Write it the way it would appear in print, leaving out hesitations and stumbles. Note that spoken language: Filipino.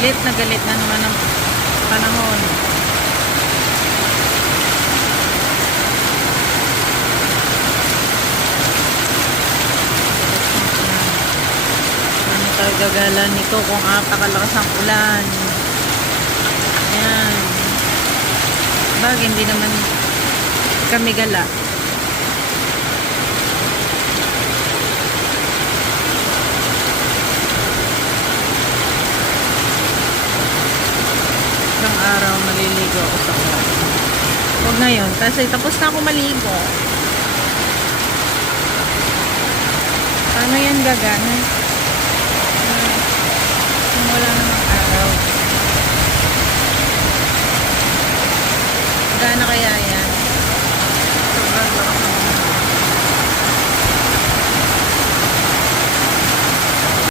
galit na naman ang panahon. Ano tayo gagala nito kung apakalakas ang ulan? Ayan. Bagay, hindi naman kami gala. Isang araw maliligo ako sa ulan. Huwag ngayon, kasi tapos na ako maligo. Paano yan gagana?